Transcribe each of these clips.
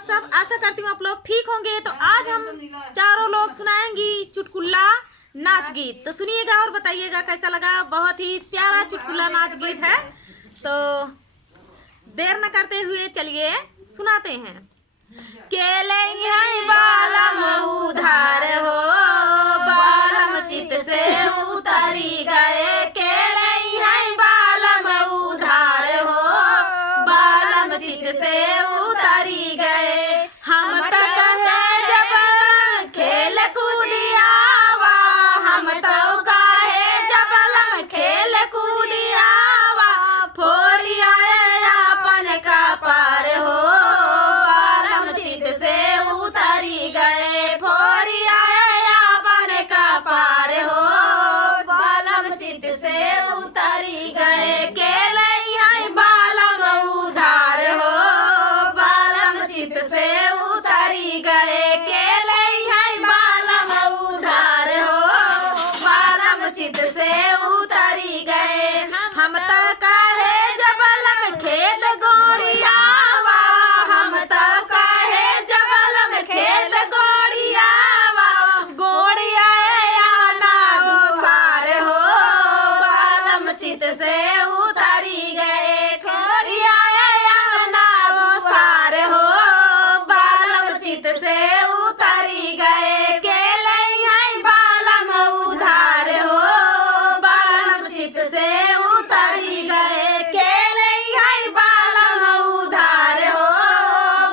आप सब? आशा करती हूँ आप लोग ठीक होंगे। तो आज हम चारों लोग सुनाएंगी चुटकुला नाच गीत। तो सुनिएगा और बताइएगा कैसा लगा। बहुत ही प्यारा चुटकुला नाच गीत है। तो देर न करते हुए चलिए सुनाते हैं। केले हैं बालम उधार हो, बालम चित से उतरी गए। केले हैं बालम उधार हो, बालम चित से उतरी गए। हम तो कहे जब खेल कूदियावा, हम तो कहे जब लम खेल कूदियावा। फोरिया अपन का पार हो, बालम चित से उतरी गए। फोरिया अपन का पार हो, बालम चित से उतरी गए। केले हैं बालम उधार हो, बालम चित से उतरी गए। केले हैं बालम उधार हो, बालम चित से उतरी गए। हम तो कहे जबलम खेत गोड़ियावा, हम तो कहे जबलम खेत गोड़ियावा। गोड़िया आना सार हो, बालम चित से उतरी गए। गोड़िया आना सार हो, बालम चित से उतरी गए। केले हैं बालम उधार हो, बालम चित से उतरी गए। केले हैं बालम उधार हो,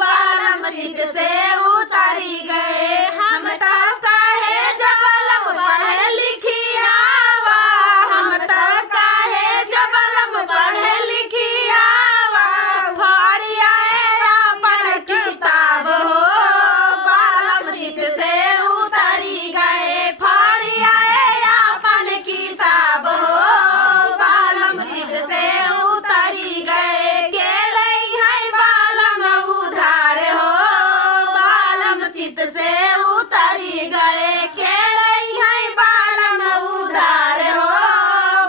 बालम चित से उतरी गए। हम तो कहे जबलम पढ़े लिखियावा, हम तो कहे जबलम पढ़े लिखियावा। फारिया अपन किताब हो, बालम चित से उतरी गए। फारिया अपन किताब हो, बालम चित से उतरी गए। केले हैं बालम उधार हो, बालम चित से उतरी गए। केले हैं बालम उधार हो,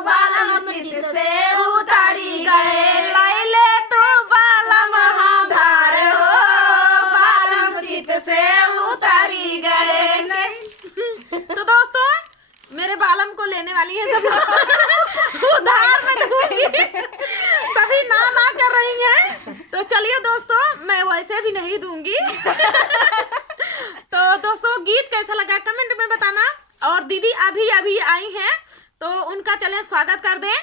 बालम चित से उतरी गए। लैले तो बालम उधार हो, बालम चित से उतरी गए। तो दोस्तों मेरे बालम को लेने वाली है सब उधार में दूंगी। सभी ना कर रही हैं। तो चलिए दोस्तों मैं वैसे भी नहीं दूंगी। तो दोस्तों गीत कैसा लगा कमेंट में बताना। और दीदी अभी आई हैं तो उनका चलें स्वागत कर दें।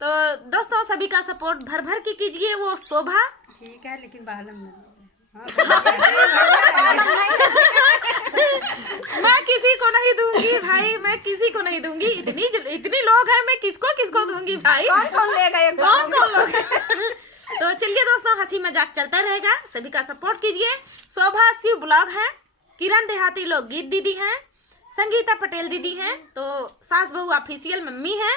तो दोस्तों सभी का सपोर्ट भर भर के कीजिए। वो शोभा ठीक है लेकिन बालम मैं किसी को नहीं दूंगी भाई, मैं किसी को नहीं दूंगी। इतनी लोग हैं, मैं किसको दूंगी भाई। कौन लेगा ये कौन लोग। तो चलिए दोस्तों हंसी मजाक चलता रहेगा। सभी का सपोर्ट कीजिए। शोभा शिव ब्लॉग है, किरण देहाती लोग गीत दीदी हैं, संगीता पटेल दीदी हैं, तो सास बहू ऑफिशियल मम्मी है।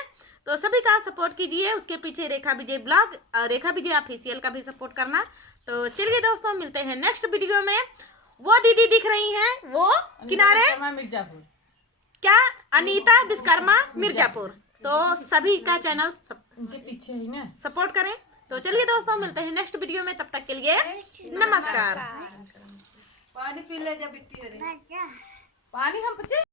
तो सभी का सपोर्ट कीजिए। उसके पीछे रेखा विजय ब्लॉग और रेखा विजय ऑफिशियल का भी सपोर्ट करना। तो चलिए दोस्तों मिलते हैं नेक्स्ट वीडियो में। वो दीदी दिख रही हैं वो किनारे मिर्जापुर, क्या अनीता विश्वकर्मा मिर्जापुर। तो सभी का चैनल पीछे ही ना सपोर्ट करें। तो चलिए दोस्तों मिलते हैं नेक्स्ट वीडियो में। तब तक के लिए नमस्कार। पानी पी ले जब पानी हम